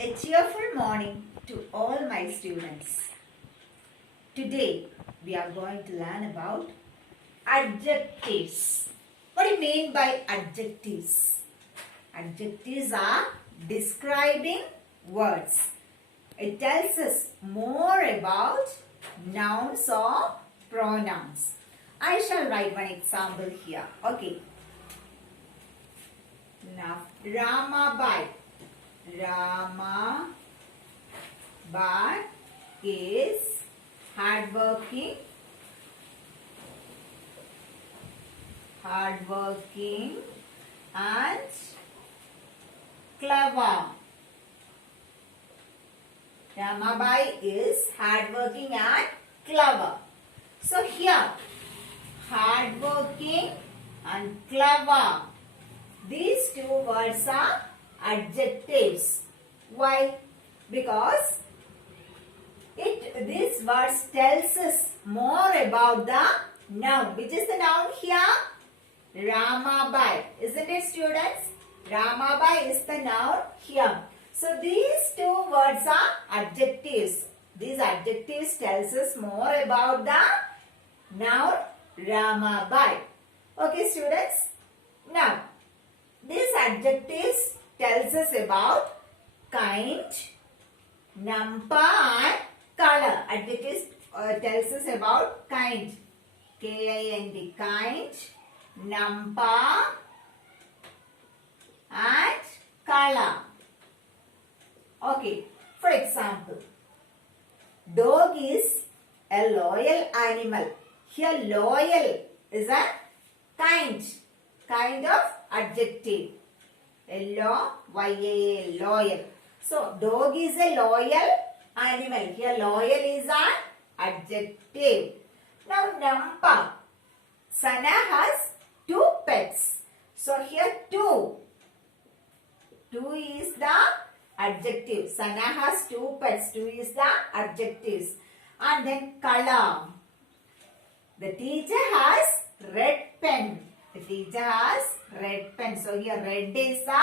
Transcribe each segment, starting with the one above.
A cheerful morning to all my students. Today we are going to learn about adjectives. What do you mean by adjectives? Adjectives are describing words. It tells us more about nouns or pronouns. I shall write one example here. Okay. Now, Ramabai. Ramabai is hardworking and clever. Ramabai is hardworking and clever. So here, hardworking and clever. These two words are adjectives. Why? Because this verse tells us more about the noun. Which is the noun here? Ramabai. Isn't it, students? Ramabai is the noun here. So these two words are adjectives. These adjectives tells us more about the noun Ramabai. Okay, students? Now, these adjectives tells us about kind, number and color. Adjectives tells us about kind, K-I-N-D, kind, number and color. Okay, for example, dog is a loyal animal. Here loyal is a kind of adjective. L-O-Y-A-L, loyal. So, dog is a loyal animal. Here, loyal is an adjective. Now, number. Sana has 2 pets. So, here 2. 2 is the adjective. Sana has 2 pets. 2 is the adjectives. And then color. The teacher has red pen. The teacher has red pen. So here red is the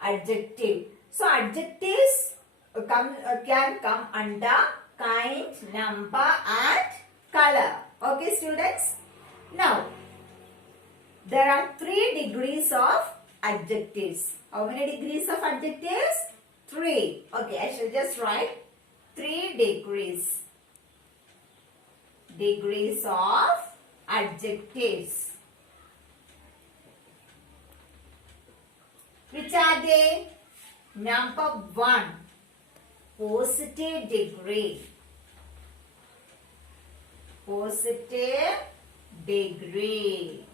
adjective. So adjectives can come under kind, number and color. Okay, students? Now, there are 3 degrees of adjectives. How many degrees of adjectives? 3. Okay, I shall just write 3 degrees. Degrees of adjectives. Which are they? Number 1, positive degree. Positive degree.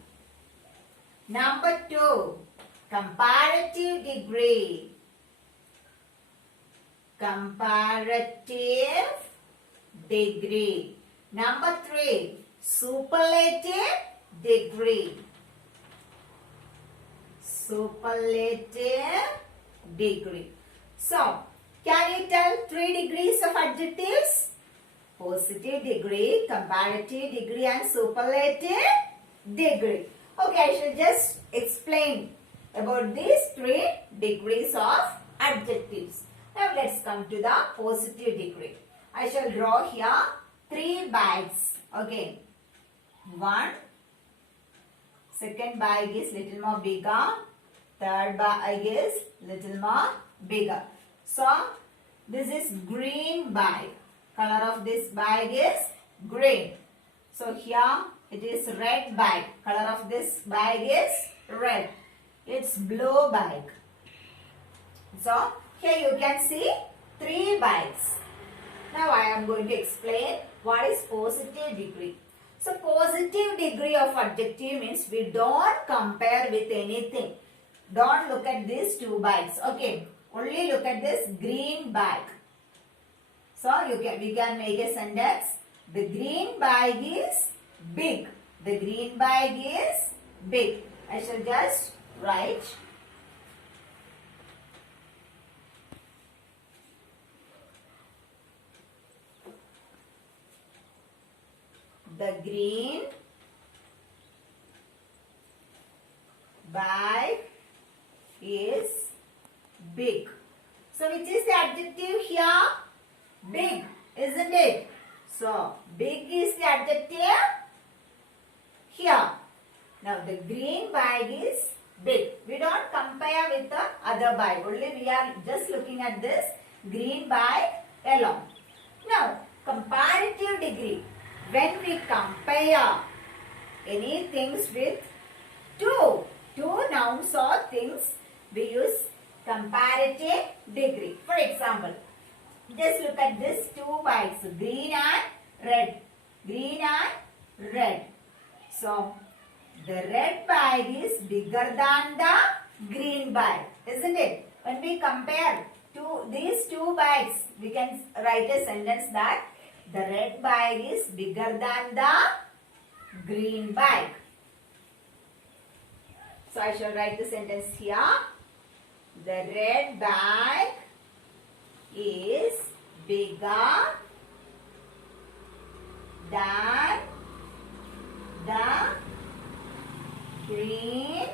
Number 2, comparative degree. Comparative degree. Number 3, superlative degree. Superlative degree. So, can you tell 3 degrees of adjectives? Positive degree, comparative degree and superlative degree. Okay, I shall just explain about these 3 degrees of adjectives. Now, let's come to the positive degree. I shall draw here 3 bags. Okay. 1. Second bag is little more bigger. Third bag is little more bigger. So, this is green bag. Color of this bag is green. So, here it is red bag. Color of this bag is red. It's blue bag. So, here you can see 3 bags. Now, I am going to explain what is positive degree. So, positive degree of adjective means we don't compare with anything. Don't look at these 2 bags. Okay. Only look at this green bag. So, we can make a sentence. The green bag is big. The green bag is big. I shall just write. The green bag is big. So which is the adjective here? Big, isn't it? So big is the adjective here. Now the green bag is big. We don't compare with the other bag. Only we are just looking at this green bag alone. Now comparative degree. When we compare any things with two nouns or things, we use comparative degree. For example, just look at this two bags, green and red. Green and red. So the red bag is bigger than the green bag, isn't it? When we compare these two bags, we can write a sentence that the red bag is bigger than the green bag. So I shall write the sentence here. The red bag is bigger than the green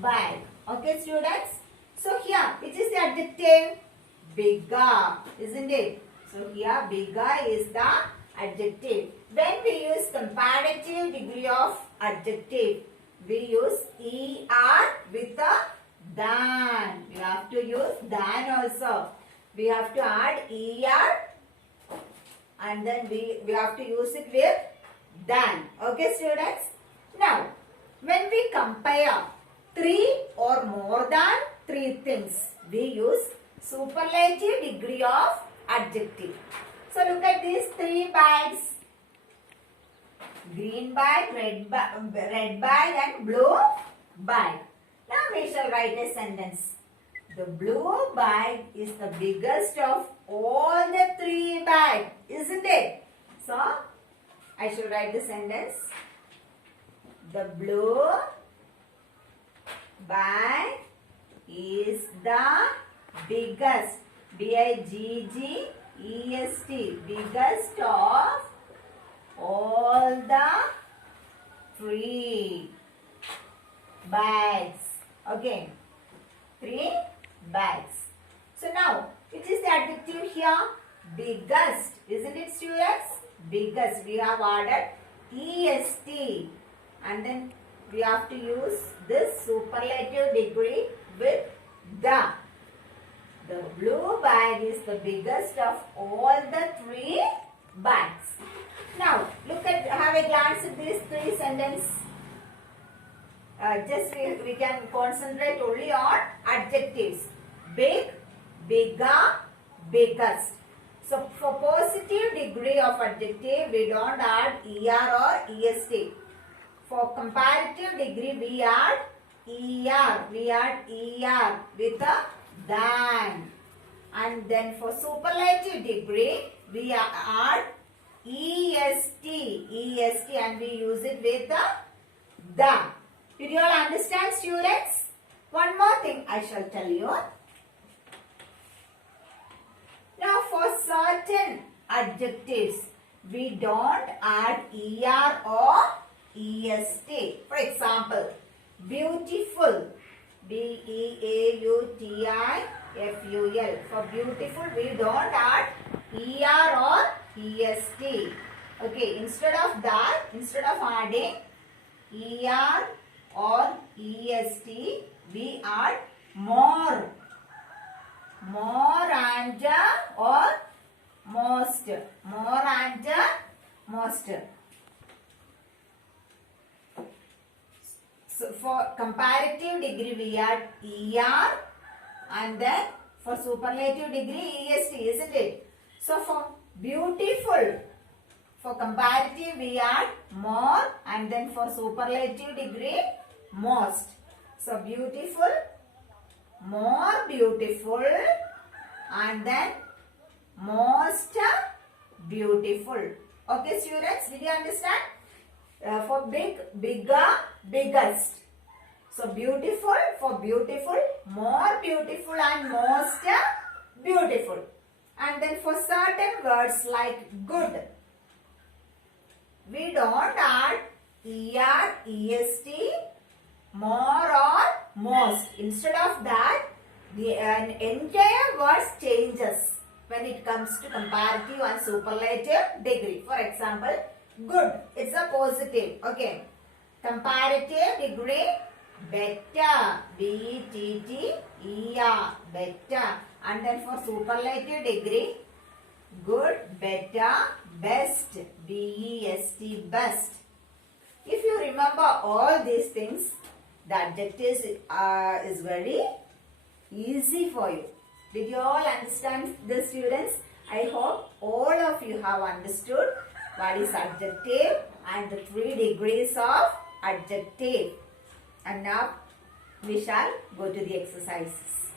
bag. Okay, students? So here, which is the adjective? Bigger, isn't it? So here, bigger is the adjective. When we use comparative degree of adjective, we use er with a than. We have to use than also. We have to add er and then we have to use it with than. Okay, students? Now, when we compare three or more than three things, we use superlative degree of adjective. So look at these three bags. Green bag, red bag and blue bag. Now we shall write a sentence. The blue bag is the biggest of all the three bags, isn't it? So I shall write the sentence. The blue bag is the biggest, biggest, biggest of all the three bags. Okay, three bags. So now, which is the adjective here? Biggest, isn't it, students? Biggest. We have added est, and then we have to use this superlative degree with the. The blue bag is the biggest of all the three bags. Now, look at, have a glance at these three sentences. Just we can concentrate only on adjectives. Big, bigger, biggest. So, for positive degree of adjective, we don't add er or est. For comparative degree, we add er. We add er with a than. And then for superlative degree, we add est and we use it with the. Did you all understand, students? One more thing I shall tell you. Now for certain adjectives, we don't add er or est. For example, beautiful, B-E-A-U-T-I-F-U-L. For beautiful, we don't add er or est. Okay, instead of that, instead of adding er or est, we add more. More and or most. More and most. So for comparative degree, we add er, and then for superlative degree, est, isn't it? So for beautiful, for comparative, we add more, and then for superlative degree, most. So beautiful, more beautiful, and then most beautiful. Okay, students, did you understand? For big, bigger, biggest. So beautiful, for beautiful, more beautiful and most beautiful. And then for certain words like good, we don't add er, est, more or most. Instead of that, The entire words changes when it comes to comparative and superlative degree. For example, good, it's a positive. Okay. Comparative degree, better, B-E-T-T-E-R, better. And then for superlative degree, good, better, best, B-E-S-T, best. If you remember all these things, the adjectives is very easy for you. Did you all understand this, students? I hope all of you have understood what is adjective and the 3 degrees of adjective. And now we shall go to the exercises.